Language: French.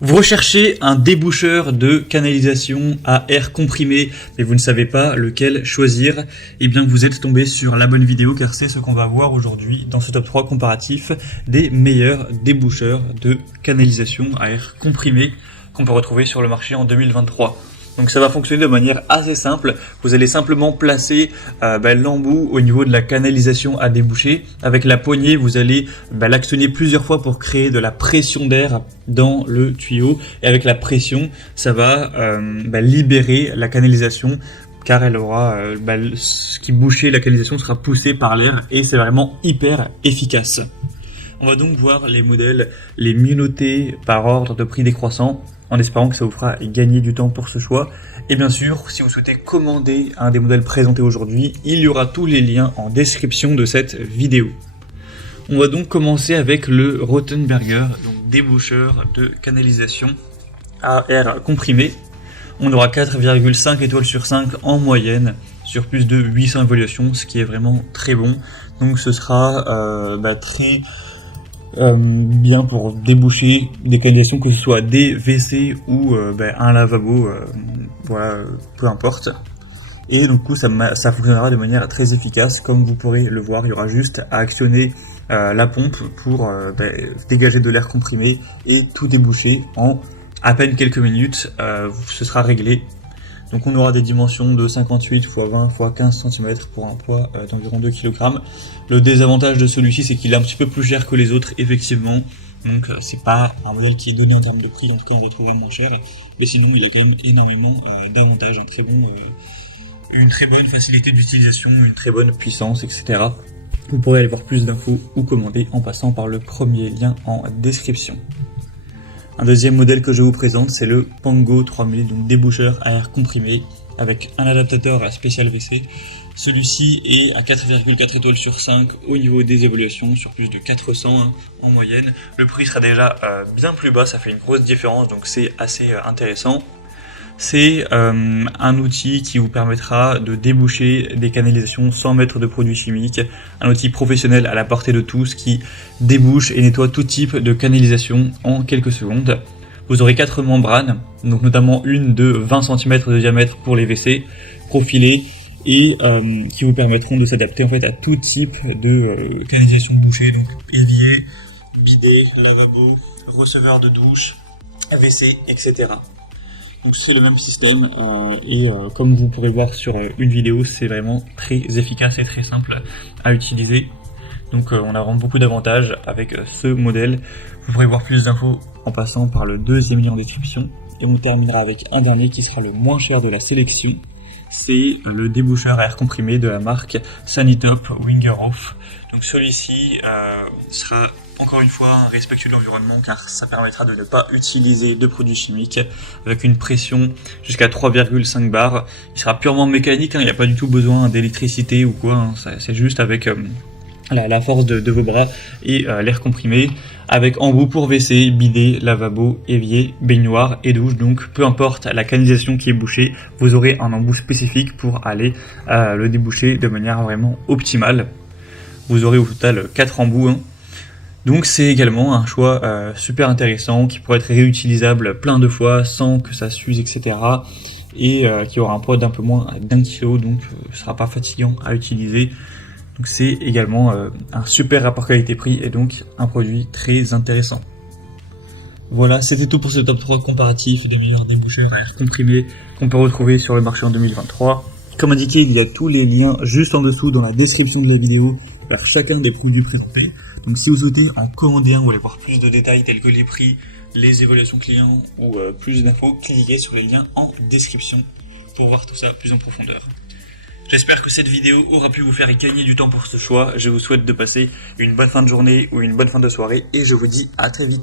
Vous recherchez un déboucheur de canalisation à air comprimé, mais vous ne savez pas lequel choisir. Eh bien, vous êtes tombé sur la bonne vidéo car c'est ce qu'on va voir aujourd'hui dans ce top 3 comparatif des meilleurs déboucheurs de canalisation à air comprimé qu'on peut retrouver sur le marché en 2023. Donc ça va fonctionner de manière assez simple. Vous allez simplement placer l'embout au niveau de la canalisation à déboucher. Avec la poignée, vous allez l'actionner plusieurs fois pour créer de la pression d'air dans le tuyau. Et avec la pression, ça va libérer la canalisation car elle aura ce qui bouchait la canalisation sera poussé par l'air et c'est vraiment hyper efficace. On va donc voir les modèles les mieux notés par ordre de prix décroissant, en espérant que ça vous fera gagner du temps pour ce choix. Et bien sûr, si vous souhaitez commander un des modèles présentés aujourd'hui, il y aura tous les liens en description de cette vidéo. On va donc commencer avec le Rothenberger, donc déboucheur de canalisation à air comprimé. On aura 4,5 étoiles sur 5 en moyenne sur plus de 800 évaluations, ce qui est vraiment très bon. Donc ce sera très bien pour déboucher des canalisations, que ce soit des WC ou un lavabo, peu importe. Et du coup ça fonctionnera de manière très efficace. Comme vous pourrez le voir, il y aura juste à actionner la pompe pour dégager de l'air comprimé et tout déboucher en à peine quelques minutes. Ce sera réglé. Donc on aura des dimensions de 58 x 20 x 15 cm pour un poids d'environ 2 kg. Le désavantage de celui-ci, c'est qu'il est un petit peu plus cher que les autres, effectivement. Donc c'est pas un modèle qui est donné en termes de prix, en tout cas il est trouvé moins cher. Mais sinon il a quand même énormément d'avantages, une très bonne facilité d'utilisation, une très bonne puissance, etc. Vous pourrez aller voir plus d'infos ou commander en passant par le premier lien en description. Un deuxième modèle que je vous présente, c'est le Pango 3000, donc déboucheur à air comprimé avec un adaptateur spécial WC. Celui-ci est à 4,4 étoiles sur 5 au niveau des évaluations, sur plus de 400 en moyenne. Le prix sera déjà bien plus bas, ça fait une grosse différence, donc c'est assez intéressant. C'est un outil qui vous permettra de déboucher des canalisations sans mettre de produits chimiques. Un outil professionnel à la portée de tous qui débouche et nettoie tout type de canalisation en quelques secondes. Vous aurez 4 membranes, donc notamment une de 20 cm de diamètre pour les WC, profilées et qui vous permettront de s'adapter en fait à tout type de canalisation bouchée, donc évier, bidet, lavabo, receveur de douche, WC, etc. Donc c'est le même système comme vous pourrez le voir sur une vidéo, c'est vraiment très efficace et très simple à utiliser. Donc on a vraiment beaucoup d'avantages avec ce modèle. Vous pourrez voir plus d'infos en passant par le deuxième lien en description. Et on terminera avec un dernier qui sera le moins cher de la sélection. C'est le déboucheur à air comprimé de la marque Sanitop Wingerhoff. Donc celui-ci sera encore une fois respectueux de l'environnement car ça permettra de ne pas utiliser de produits chimiques avec une pression jusqu'à 3,5 bars. Il sera purement mécanique, il n'y a pas du tout besoin d'électricité ou quoi, c'est juste avec la force de vos bras et l'air comprimé, avec embout pour WC, bidet, lavabo, évier, baignoire et douche. Donc peu importe la canalisation qui est bouchée, vous aurez un embout spécifique pour aller le déboucher de manière vraiment optimale. Vous aurez au total 4 embouts. Donc c'est également un choix super intéressant qui pourrait être réutilisable plein de fois sans que ça s'use, etc. Et qui aura un poids d'un peu moins d'1 kg, donc ce sera pas fatigant à utiliser. Donc c'est également un super rapport qualité-prix et donc un produit très intéressant. Voilà, c'était tout pour ce top 3 comparatif des meilleurs déboucheurs à air comprimé qu'on peut retrouver sur le marché en 2023. Comme indiqué, il y a tous les liens juste en dessous dans la description de la vidéo vers chacun des produits présentés. Donc si vous souhaitez en commander un ou aller voir plus de détails tels que les prix, les évaluations clients ou plus d'infos, cliquez sur les liens en description pour voir tout ça plus en profondeur. J'espère que cette vidéo aura pu vous faire gagner du temps pour ce choix. Je vous souhaite de passer une bonne fin de journée ou une bonne fin de soirée et je vous dis à très vite.